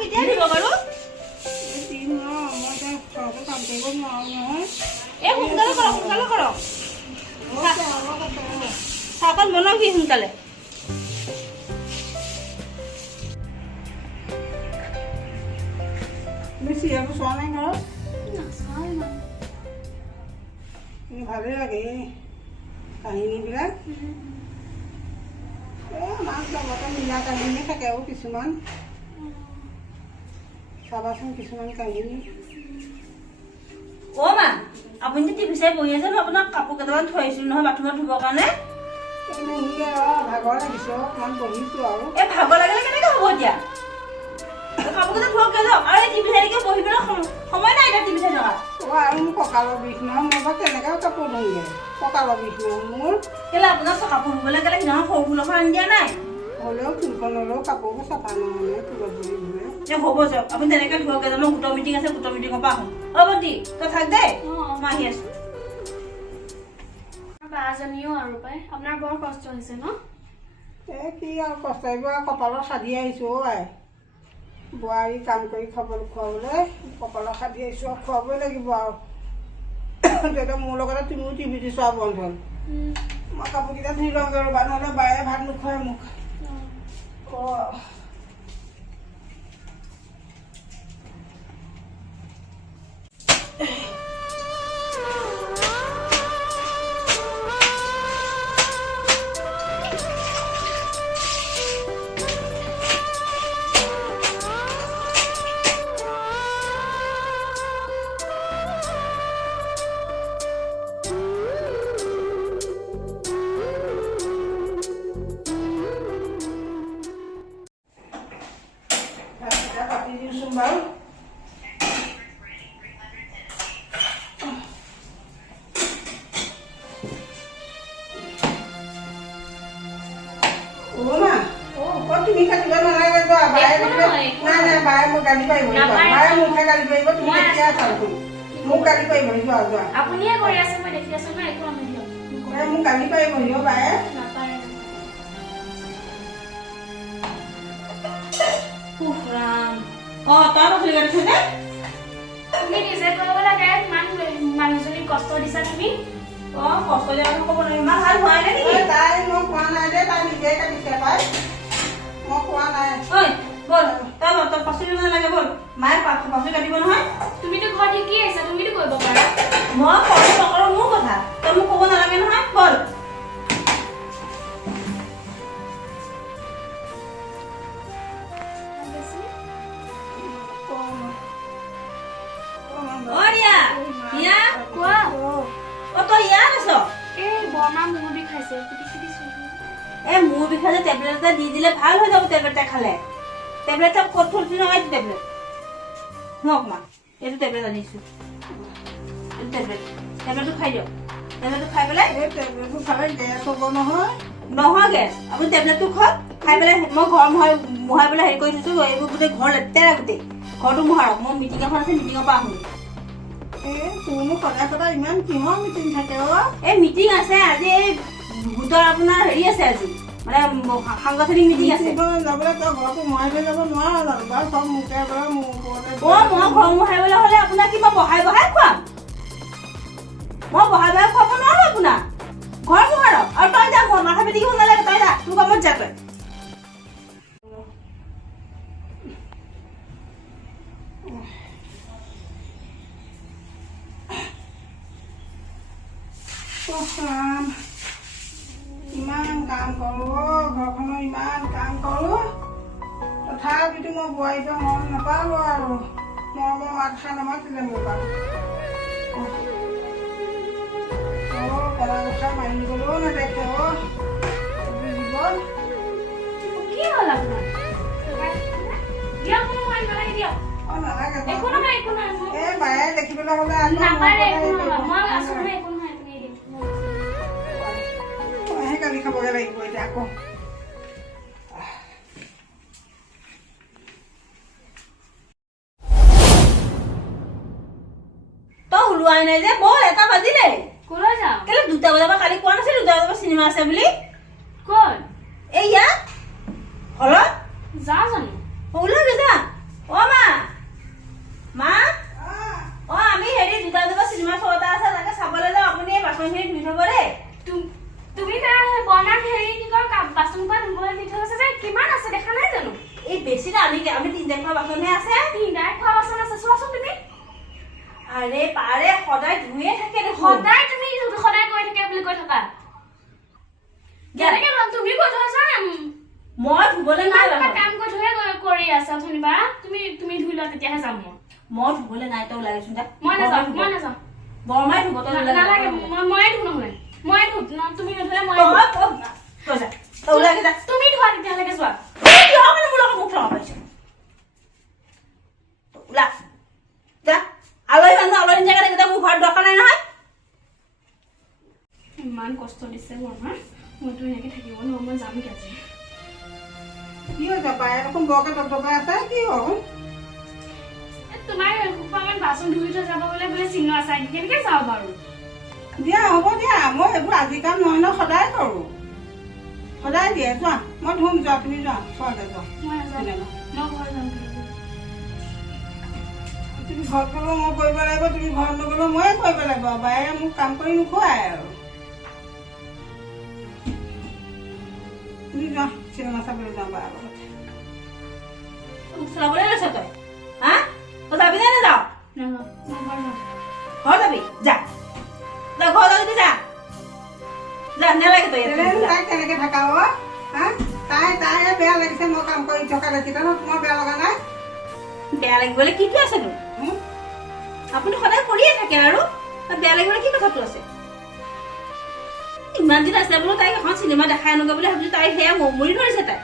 কেতিয়া দিব বাৰু এই সোনকালে কৰক চাহকণ বনাওক কি সোনকালে ভালেই লাগে কাহিনীবিলাক মাছ লগতে মিলা কাহিনী থাকে আৰু কিছুমান চাবাচোন কিছুমান কাহিনী অ' মা আপুনি যে টিভি চাই বহি আছে মই আপোনাক কাপোৰ কেইটামান থৈ আহিছিলোঁ নহয় বাথৰুমত ধুবৰ কাৰণে ভাগৰ লাগিছে অকণমান বহিছোঁ আৰু এই ভাগৰ লাগিলে কেনেকৈ হ'ব এতিয়া কাপোৰ কেইটা ধুৱক গৈ যাওক আৰু এই টিভি চাই বহি পেলাই সময় নাই এতিয়া টিভি চাই থকা আৰু মোৰ কঁকালৰ বিষ নহয় মই বাৰু কেনেকৈ কাপোৰ ধুমগৈ কঁকালৰ বিষ নহয় মোৰ কেলে আপোনাক কাপোৰ ধুবলৈ গ'লে সিদিনাখন সৰু ফুলখন আনি দিয়া নাই হ'লেও ফুলখন হ'লেও কাপোৰবোৰ চাফা নহয় ফুলত বহি ধুলে হ'ব যাওক আপুনি তেনেকৈ ধুৱক গৈ যাওক মই গোটৰ মিটিং আছে গোটৰ মিটিঙৰ পৰা আহোঁ হ'ব দি তই থাক দেই মই আহি আছোঁ বাজনীও আৰু পাই আপোনাৰ বৰ কষ্ট হৈছে ন এই কি আৰু কষ্ট এইবোৰ আৰু কপালত সাধি আহিছোঁ অ' আই বোৱাৰী কাম কৰি খুৱাবলৈ কপালত সাধি আহিছোঁ আৰু খুৱাবই লাগিব আৰু তেতিয়া মোৰ লগতে তুমিও টিভিটো চোৱা বন্ধ হ'ল মই কাপোৰকেইটা ধুই লওঁগৈ ৰ'বা নহ'লে বায়ে ভাত নোখোৱাই মোক পাতি দিওঁচোন বাৰু তুমি কাটিব নালাগে যোৱা বায়ে নাই নাই বায়ে মোক গালি পাৰিব বায়ে মোকহে গালি পাৰিব তুমি এতিয়া চাওঁচোন মোক গালি পাৰিব যোৱা যোৱা আপুনিয়ে কৰি আছে মই দেখি আছো না একো নহয় মোক গালি পাৰিব হিও বায়ে নাপাৰে উফ ৰাম তই পাচলি কাটিছ নে তুমি নিজে কৰিব লাগে ইমান মানুহজনীক কষ্ট দিছা তুমি কষ্ট দিয়া কথা ক'ব নোৱাৰি ইমান ভাল হোৱাই নাই নেকি তাই মোক কোৱা নাই যে তাই নিজে কাটিছে পাই মই কোৱা নাই ঐ ব'ল তই পাচলি নালাগে ব'ল মায়ে পাচলি কাটিব নহয় তুমিতো ঘৰত শিকি আহিছা তুমিতো কৰিব পাৰা মই কৰোঁ নকৰোঁ মোৰ কথা তই মোক ক'ব নালাগে নহয় ব'ল তই ইয়াত আছ এই বৰমা মূৰ বিষাইছে এই মূৰ বিষাইছে টেবলেট এটা দি দিলে ভাল হৈ যাব টেবলেট এটা খালে টেবলেট এটা ক'ত থৈছো নহয় টেবলেট শুনক মা এইটো টেবলেট আনিছোঁ এইটো টেবলেটটো খাই দিয়ক টেবলেটটো খাই পেলাই এই টেবলেটটো খালে গেছ হ'ব নহয় নহয় গেছ আপুনি টেবলেটটো খাওক খাই পেলাই মই ঘৰ মোহাই পেলাই হেৰি কৰি থৈছোঁ এইবোৰ গোটেই ঘৰ লেতেৰা গোটেই ঘৰটো মোহাৰক মোৰ মিটিং এখন আছে মিটিঙৰ পৰা আহোঁ তোৰনো সদায় সদায় ইমান কিহৰ মিটিং থাকে এই মিটিং আছে আজি এই গোটৰ আপোনাৰ হেৰি আছে আজি মানে সাংগঠনিক মিটিং আছে যাবলৈ তই ঘৰটো মোহাই লৈ যাব নোৱাৰ জানো বাৰু চব মোকে বাৰু মোৰ ওপৰতে মই ঘৰ মোহাৰিবলৈ হ'লে আপোনাক কিবা বহাই খুৱাম মই বহাই খুৱাব নোৱাৰো আপোনাক ঘৰ মোহাৰক আৰু তই যা ঘৰ মাথা পিটিকিব নালাগে তই যা তোৰ কামত যা তই ইমান কাম কৰোঁ ঘৰখনৰ ইমান কাম কৰোঁ তথাপিতো মই বোৱাৰীটো মৰম নাপালোঁ আৰু মৰমৰ মাত খাই নামাতিলে মোৰ পৰা কলা কথা মাৰিবলৈও নেদেখে জীৱন কি হ'ল আপোনাৰ দিয়ক মোক মাৰিব নালাগে দিয়ক নালাগে একো নহয় একো নহয় এই বায়ে দেখিবলৈ হ'লে নাপাৰে একো নহয় মই আছো নহয় একো নহয় আপুনি দিয়ক মইহে গালি খাবগৈ লাগিব এতিয়া আকৌ তই ওলোৱাই নাই যে বল এটা বাজিলে কলৈ যাওঁ কেলে 2টা বজাৰ পৰা কালি কোৱা নাছিলো 2টা বজাৰ পৰা চিনেমা আছে বুলি ক'ত এই ইয়াত হলত যাওঁ জানো ওলাগে যা আনি আমি তিনিটাই খোৱা বাচনহে আছে তিনিটাই খোৱা বাচন আছে চোৱাচোন তুমি আৰে পাৰে সদায় ধুয়ে থাকে দেখোন সদায় তুমি সদায় কৈ থাকে বুলি কৈ থকা কেনেকে তুমি কৈ থৈছা মই ধুবলৈ নাই কাম কৈ থৈ কৰি আছা ধনিবা তুমি তুমি ধুই লোৱা তেতিয়াহে যাম মই ধুবলৈ নাই তই ওলাইছোন যা মই নাযাওঁ বৰমাই ধুব তই নালাগে মই ধু নহলে মই ধু তুমি নধুলে মই তই ওলাই যা তুমি ধোৱা তেতিয়ালৈকে যোৱা কিয় মানে মোৰ লগত মুখ লগাব পাৰিছ ওলা যা আলহী মানুহ আলহী জেগাত এইকেইটা মোৰ ঘৰত দৰকাৰ নাই নহয় ইমান কষ্ট দিছে বৰমা মইতো এনেকে থাকিব নোৱাৰো মই যাম কি আজি কি হৈছে পায়ে দেখোন বৰকে টপটপাই আছে কি হ'ল তোমাৰ সোপামান বাচন ধুই থৈ যাব বোলে বোলে চিহ্ন আছে কেনেকে যাওঁ বাৰু দিয়া হ'ব দিয়া মই এইবোৰ আজি কাম নহয় ন সদায় কৰোঁ সদায় দিয়ে যোৱা মই ধুম যোৱা তুমি যোৱা চোৱাতে যোৱা মই নাযাওঁ মই ঘৰ যাম তুমি ঘৰত গ'লেও মই কৰিব লাগিব তুমি ঘৰত নগ'লেও ময়ে কৰিব লাগিব বায়ে মোক কাম কৰি নোখোৱাই আৰু তুমি যোৱা চিনেমা চাবলৈ যাওঁ বাৰ লগত চলাবলৈ লৈছ তই হা তই যাবি নে নাযাৱ ঘৰ যাবি যা যা ঘৰ যাবি যা যা নেলাগে তই তাই কেনেকে থাকা অ হা তাই বেয়া লাগিছে মই কাম কৰি থকা দেখি তোমাৰ বেয়া লগা নাই বেয়া লাগিবলৈ কিটো আছে তোৰ আপুনি সদায় কৰিয়ে থাকে আৰু বেয়া লাগিবলৈ কি কথাটো আছে ইমান দিন আছে বোলো তাইক এখন চিনেমা দেখাই আনোগৈ বুলি ভাবিছো তাই সেয়া মৰি ধৰিছে তাই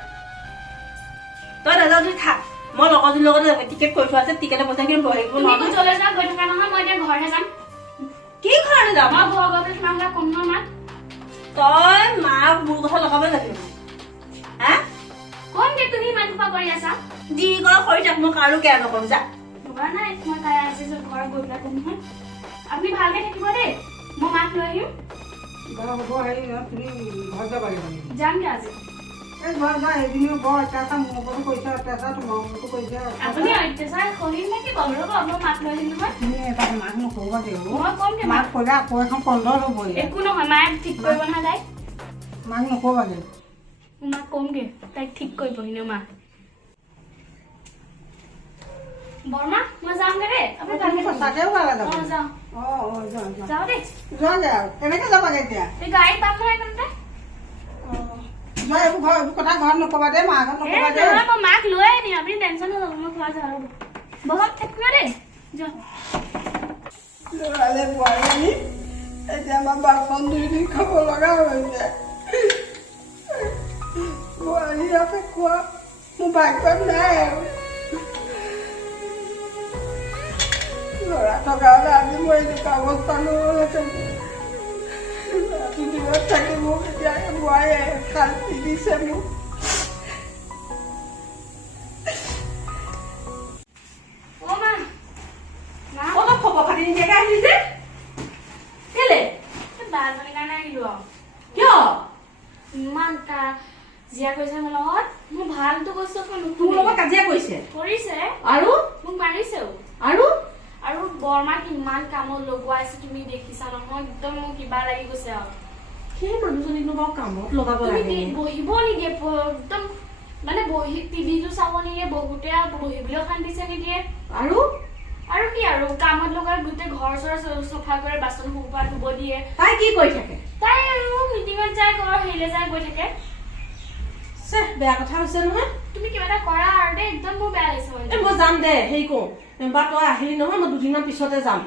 তই নাযাওঁ যদি থাক মই লগৰজনীৰ লগতে টিকেট কৰি থোৱা আছে টিকেটৰ পইচাখিনি বহিব তুমি যলৈ যোৱা গৈ থকা নহয় মই এতিয়া ঘৰহে যাম কি ঘৰলৈ যাম মই ঘৰ গৈ তোমাক কম ন মাক তই মাক মোৰ কথা লগাবলৈ যাবি হা কম যে তুমি ইমান সোপা কৰি আছা যি কৰ কৰি থাক মই কাৰো কেয়াৰ নকৰোঁ যা লগা নাই মই তাই আজি ঘৰত গৈ পেলাই কম নহয় আপুনি ভালকে থাকিব দেই মই মাক লৈ আহিম হ'ব হেৰি তুমি ঘৰত যাব লাগিব যামগে আজি এই ঘৰত যা সেইখিনিও বৰ অত্যাচাৰ মোৰ ওপৰতো কৰিছে অত্যাচাৰ তোমাৰ ওপৰতো কৰিছে আপুনি অত্যাচাৰ কৰিম নেকি বাৰু ৰ'ব মই মাক লৈ আহিম নহয় তুমি এটা মাক নকৰিবা দেউ মই কম দে মাক ক'লে আকৌ এখন কন্দল হ'ব একো নহয় মায়ে ঠিক কৰিব নহয় তাইক মাক নকৰিবা দেউ মাক কমগে তাইক ঠিক কৰিব এনেও মা বৰমা মই যামগে দেই আপুনি তুমি সঁচাকে ওলালে যাব যাওঁ যোৱা যাওঁ দেই যোৱাগে আৰু কেনেকে যাবাগে এতিয়া এই গাড়ী পাম নহয় এইকণতে যোৱা এইবোৰ কথা ঘৰত নকবা দেই মা ঘৰত নকবা দেই মই মাক লৈ আহিম আপুনি টেনশ্যন নল'ব মই খোৱা যাওঁ বহুত থাকিব দেই যাওঁ ল'ৰালে বোৱাৰী এতিয়া আমাৰ বাচন ধুই খাব লগা হৈছে বোৱাৰী আছে খোৱা মোৰ ভাগ্যত নাই আৰু ল'ৰা থকা হ'লে আজি মই এনেকুৱা অৱস্থা নহ'লহেঁতেন দিনত থাকি মোক এতিয়া বোৱাৰীয়ে শান্তি দিছে মোক অলপ খবৰ খাতি নিদিয়াকে আহিলি যে কেলে বাজনীৰ কাৰণে আহিলো আৰু কিয় ইমান কাজিয়া কৰিছে মোৰ লগত মোৰ ভালটো কৈছো তোৰ লগত কাজিয়া কৰিছে কৰিছে আৰু মোক মাৰিছেও আৰু আৰু বৰমাক ইমান কামত লগোৱাইছে তুমি দেখিছা নহয় একদম মোৰ কিবা লাগি গৈছে আৰু সেই মানুহজনীকনো বাৰু কামত লগাব তুমি লাগে বহিব নিদিয়ে একদম মানে বহি টিভিটো চাব নিদিয়ে বহুতে আৰু বহিবলৈও শান্তি নিদিয়ে আৰু আৰু কি আৰু কামত লগাই গোটেই ঘৰ চৰ চফা কৰে বাচন সোপা ধুব দিয়ে তাই কি কৰি থাকে তাই আৰু মিটিঙত যায় ঘৰ হেৰিলে যায় গৈ থাকে বেয়া কথা হৈছে নহয় তুমি কিবা এটা কৰা আৰু দেই একদম মোৰ বেয়া লাগিছে মই যাম দে হেৰি কৰো বা তই আহিলি নহয় মই দুদিনমান পিছতে যাম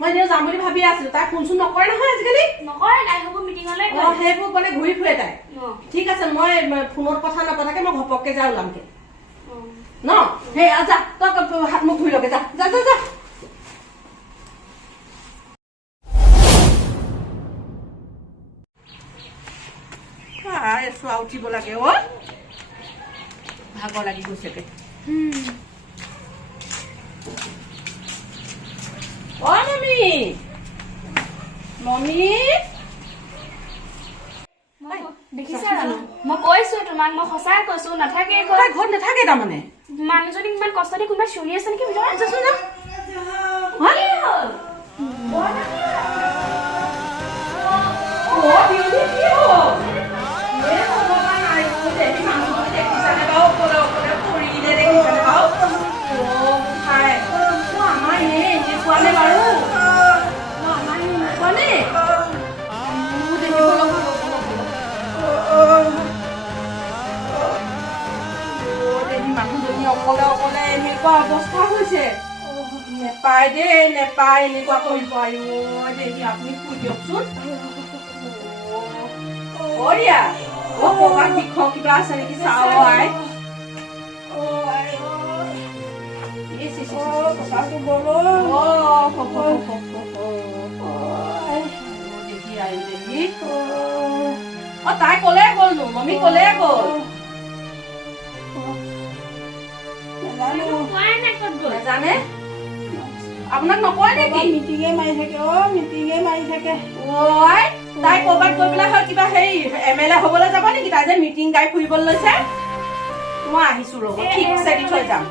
মই এতিয়া যাম বুলি ভাবি আছিলো তাই ফোন চোন নকৰে নহয় আজিকালি নকৰে তাই হ'ব মিটিঙলৈ সেইবোৰ মানে ঘূৰি ফুৰে তাই ঠিক আছে মই ফোনত কথা নপতাকে মই ঘপককে যাই ওলামগে ন সেই যা তই হাত মুখ ধুই লগে যা যা যা যা চোৱা উঠিব লাগে অ ভাগৰ লাগি গৈছে অ মমি মমি দেখিছা জানো মই কৈছো তোমাক মই সঁচাই কৈছো নাথাকে তাই ঘৰত নাথাকে তাৰমানে মানুহজনীক ইমান কষ্ট দি কোনোবা চিঞৰি আছে নেকি ভিতৰত যাচোন যা কি হ'ল ল'বলৈ এনেকুৱা অৱস্থা হৈছে নেপায় দেই নেপায় এনেকুৱা কৰিব দেহি আপুনি শুই দিয়কচোন দিয়া ক'ৰবাত বিষ কিবা আছে নেকি চাওঁ আই তাই কলে গ'লনো মমি কলে গ'ল জানে আপোনাক নকয় নেকি মিটিঙে মাৰি থাকে মিটিঙে মাৰি থাকে তাই ক'ৰবাত গৈ পেলাই হয় কিবা হেৰি MLA হ'বলৈ যাব নেকি তাই যে মিটিং গাই ফুৰিবলৈ লৈছে মই আহিছো ৰ'ব ঠিকছে দি থৈ যাম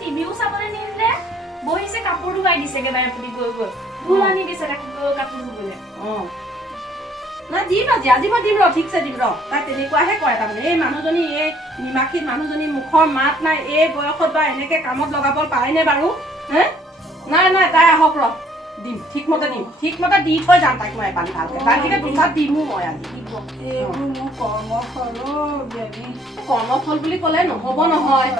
টিভিও চাবলৈ নিদিলে বহিছে কাপোৰ ধুৱাই দিছে একেবাৰে পুতি গৈ গৈ ফুল আনি দিছে কাপোৰ ধুবলৈ না দিম আজি মই দিম ৰ ঠিকছে দিম ৰ তাই তেনেকুৱাহে কৰে তাৰমানে এই মানুহজনী এই নিমাখী মানুহজনী মুখৰ মাত নাই এই বয়সত বা এনেকে কামত লগাব পাৰেনে বাৰু হে নাই তাই আহক ৰ দিম ঠিকমতে দি থৈ যাম তাইক মই এপান ভালকে তাইক দুটাত দিমো মই আজি কৰ্মফল বুলি ক'লে নহ'ব নহয়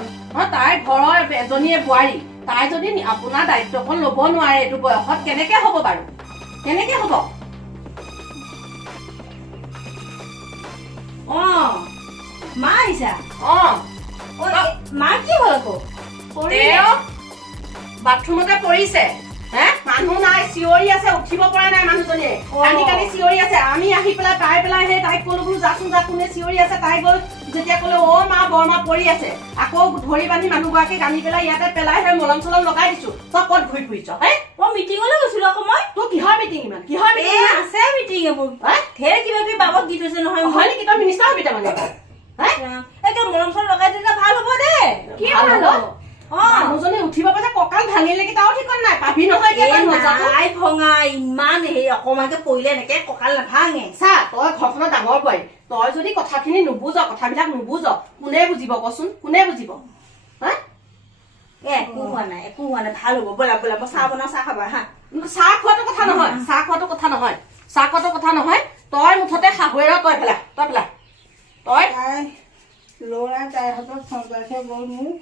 তাই ঘৰৰ এজনীয়ে বোৱাৰী তাই যদি আপোনাৰ দায়িত্বখন ল'ব নোৱাৰে এইটো বয়সত কেনেকে হ'ব বাৰু কেনেকে হ'ব মা আহিছা মা কি হ'ল আকৌ বাথৰুমতে পৰিছে মানুহ নাই চিঞৰি আছে উঠিব পৰা নাই মানুহজনীয়ে কানি চিঞৰি আছে আমি আহি পেলাই পাই পেলাই সেই তাইক ক'লো বোলো যাচোন যা কোনে চিঞৰি আছে তাই গ'ল যেতিয়া ক'লে মা বৰমা পৰি আছে আকৌ ধৰি বান্ধি মানুহগৰাকীক আনি পেলাই ইয়াতে পেলাই সেই মলম চলম লগাই দিছো তই ক'ত ঘূৰি ফুৰিছ মিটিঙলৈ গৈছিলো আকৌ মই তোৰ কিহৰ মিটিং ইমান কিহৰ মিটিং আছে মিটিং এইবোৰ ঢেৰ কিবা কিবি বাবদ দি থৈছে নহয় হয় নেকি তই মিনিষ্টাৰ হবি তাৰমানে একে মলম চলম লগাই দিলে ভাল হ'ব দেই কি ভাল হ'ব মানুহজনী উঠিব পাইছে কঁকাল ভাঙিলে কি তাও ঠিকন নাই পাবি নহয় ভঙা ইমান হেৰি অকমানকে পৰিলে এনেকে কঁকাল নাভাঙে চা তই ঘৰখনৰ ডাঙৰ বোৱাৰী তই যদি কথাখিনি নুবুজ কথাবিলাক নুবুজ কোনে বুজিব কচোন কোনে বুজিব একো হোৱা নাই ভাল হ'ব ব'লা মই চাহ বনাও চাহ খাবা হা চাহ খোৱাটো কথা নহয় তই মুঠতে শাহুৱেৰ তই পেলা তই ল'ৰা তাইৰ হাতত সজাইছে গ'ল মোক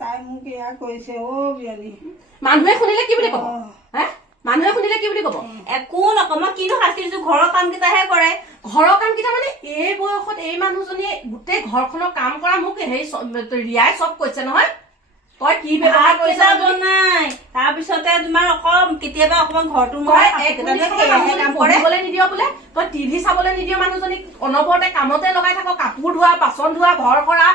তাই মোক এয়া কৰিছে বিয়ানী মানুহে শুনিলে কি বুলি কব একো নকওঁ মই কিনো শাস্তি দিছো ঘৰৰ কাম কেইটাহে কৰে ঘৰৰ কাম কেইটা মানে এই বয়সত এই মানুহজনীয়ে গোটেই ঘৰখনৰ কাম কৰা মোক হেৰি ৰিয়াই চব কৈছে নহয় তই কি ব্যৱহাৰ কৰিছ নাই তাৰপিছতে তোমাৰ কেতিয়াবা অকমান ঘৰটো নিদিয় বোলে তই টিভি চাবলৈ নিদিয় মানুহজনীক অনবৰতে কামতে লগাই থাক কাপোৰ ধোৱা বাচন ধোৱা ঘৰ কৰা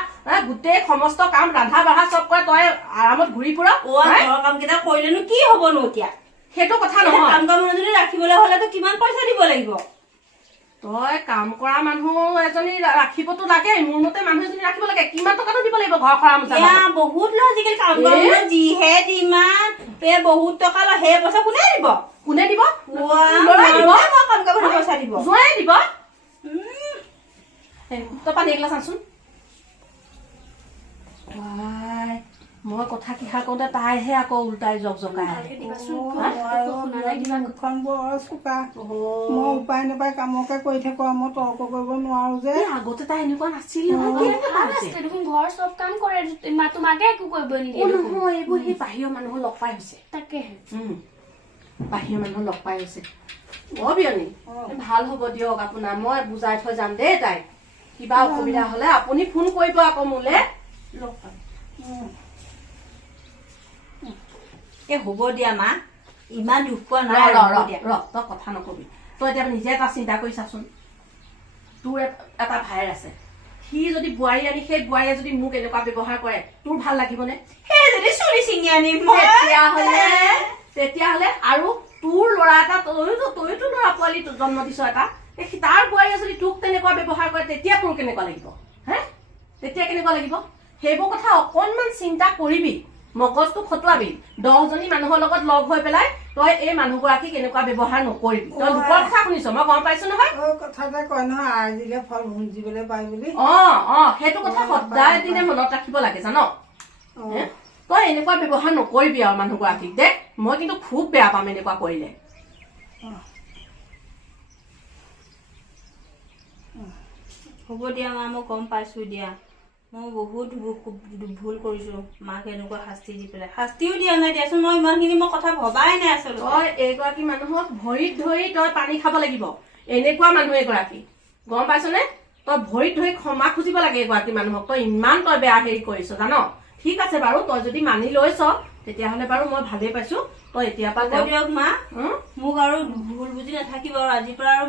গোটেই সমস্ত কাম ৰান্ধা বাঢ়া চব কৰে তই আৰামত ঘূৰি ফুৰ ঘৰৰ কাম কেইটা কৰিলেনো কি হবনো এতিয়া সেইটো কথা নহয় কাম কৰা মানুহজনী ৰাখিবলৈ হলেতো কিমান পইচা দিব লাগিব তই কাম কৰা মানুহ এজনী ৰাখিবতো লাগে মোৰ মতে মানুহ এজনী ৰাখিব লাগে কিমান টকাটো দিব লাগিব ঘৰ কৰা বহুত লয় আজিকালি কাম কৰা যিহে যিমান বহুত টকা লয় সেই পইচা কোনে দিব পইচা দিব জোঁৱাই দিব তই পানী এগিলাচ আনচোন মই কথা কিহা কওঁতে তাইহে আকৌ উল্টাই জকাই মুখখন বৰ চোকা মই উপায় নাপায় কামকে কৰি থাকো মই তৰ্ক কৰিব নোৱাৰো যে আগতে তাই এনেকুৱা নাছিল ঘৰ চব কাম কৰে তোমাকে একো কৰিব নিদিয়ে এইবোৰ সেই বাহিৰৰ মানুহ লগ পাই হৈছে তাকেহে বাহিৰৰ মানুহ লগ পাই হৈছে বিয়নী ভাল হ'ব দিয়ক আপোনাৰ মই বুজাই থৈ যাম দেই তাই কিবা অসুবিধা হলে আপুনি ফোন কৰিব আকৌ মোলে লগ পাম হ'ব দিয়া মা ইমান দুখ পোৱা নাই তই কথা নকবি তই এতিয়া নিজে এটা চিন্তা কৰি চাচোন তোৰ এটা ভাইৰ আছে সি যদি বোৱাৰী আনি সেই বোৱাৰীয়ে যদি মোক এনেকুৱা ব্যৱহাৰ কৰে তোৰ ভাল লাগিবনে সেই যদি চুলি চিঙি আনিম তেতিয়াহ'লে আৰু তোৰ ল'ৰা এটা তইতো ল'ৰা পোৱালি জন্ম দিছ এটা তাৰ বোৱাৰীয়ে যদি তোক তেনেকুৱা ব্যৱহাৰ কৰে তেতিয়া তোৰ কেনেকুৱা লাগিব তেতিয়া কেনেকুৱা লাগিব সেইবোৰ কথা অকণমান চিন্তা কৰিবি মগজটো খটুৱাবি 10 জনী মানুহৰ লগত লগ হৈ পেলাই তই এই মানুহগৰাকীক এনেকুৱা ব্যৱহাৰ নকৰিবি তই লোকৰ কথা শুনিছ মই গম পাইছো নহয় কথা এটা কয় নহয় আই দিলে ফল ভুঞ্জিবলৈ পাই বুলি সেইটো কথা সদায় দিনে মনত ৰাখিব লাগে জান তই এনেকুৱা ব্যৱহাৰ নকৰিবি আৰু মানুহগৰাকীক দে মই কিন্তু খুব বেয়া পাম এনেকুৱা কৰিলে হ'ব দিয়া মা, মই গম পাইছোঁ দিয়া। মই বহুত ভুল কৰিছোঁ মাক এনেকুৱা শাস্তি দি পেলাই। শাস্তিও দিয়া নাই দিয়াচোন, মই ইমানখিনি মই কথা ভবাই নাই আচলতে। তই এইগৰাকী মানুহক ভৰিত ধৰি তই পানী খাব লাগিব, এনেকুৱা মানুহ এগৰাকী, গম পাইছনে? তই ভৰিত ধৰি ক্ষমা খুজিব লাগে এগৰাকী মানুহক। তই ইমান তই বেয়া হেৰি কৰিছ জান। ঠিক আছে বাৰু, তই যদি মানি লৈছ তেতিয়াহ'লে বাৰু মই ভালেই পাইছো। তই এতিয়াৰ পৰা দিয়ক মা, মোক আৰু ভুল বুজি নাথাকিব আৰু আজিৰ পৰা আৰু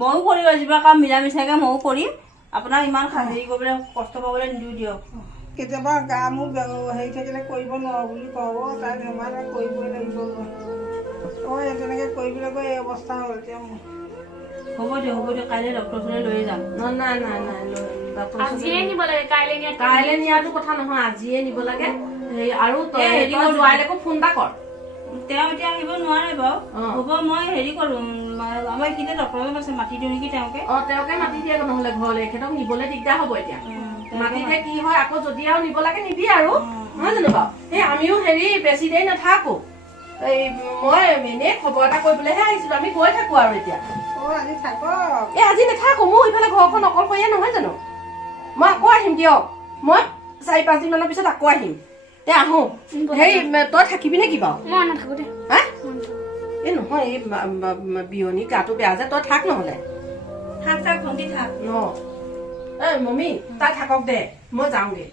ময়ো কৰিম, আজিৰ পৰা কাম মিলা মিছাকে ময়ো কৰিম। আপোনাক ইমান হেৰি কৰিবলৈ কষ্ট পাবলৈ নিদিওঁ দিয়ক। কেতিয়াবা গা মোৰ হেৰি থাকিলে কৰিব নোৱাৰো বুলি কওঁ, তাই বেমাৰ কৰিবই লাগিব মই। তেনেকৈ কৰিবলৈ গৈ এই অৱস্থা হ'ল এতিয়া মোৰ। হ'ব দিয়ক, কাইলৈ ডক্টৰৰ ওচৰলৈ লৈ যাম। নাই আজিয়ে নিব লাগে, কাইলৈ নিয়াটো কথা নহয়, আজিয়ে নিব লাগে। আৰু তই জোৱাইলৈকো ফোন এটা কৰ। তেওঁ এতিয়া আহিব নোৱাৰে বাৰু। হ'ব, মই হেৰি কৰো, আমাৰ এইখিনিতে ডক্টৰ এজন আছে, মাতি দিওঁ নেকি তেওঁকে। তেওঁকে মাতি দিয়ে নহ'লে ঘৰলৈ, এখেতক নিবলৈ দিগদাৰ হ'ব এতিয়া। মাতিলে কি হয় আকৌ, যদি আৰু নিব লাগে নিবি আৰু, নহয় জানো বাৰু? এই আমিও হেৰি বেছি দেৰি নাথাকো, এই মই এনেই খবৰ এটা কৰিবলৈহে আহিছিলো। আমি গৈ থাকো আৰু এতিয়া। আজি থাকক। আজি নাথাকো, মোৰ ইফালে ঘৰখন অকলশৰীয়া নহয় জানো। মই আকৌ আহিম দিয়ক, মই 4-5 দিন মানৰ পিছত আকৌ আহিম। আহো। হেৰি তই থাকিবি নেকি বাৰু? মই নাথাকো দে। এই নহয়, এই বিয়নী গাটো বেয়া যে, তই থাক নহলে। থাক ভণ্টি থাক। মমী তাই থাকক দে, মই যাওঁগে।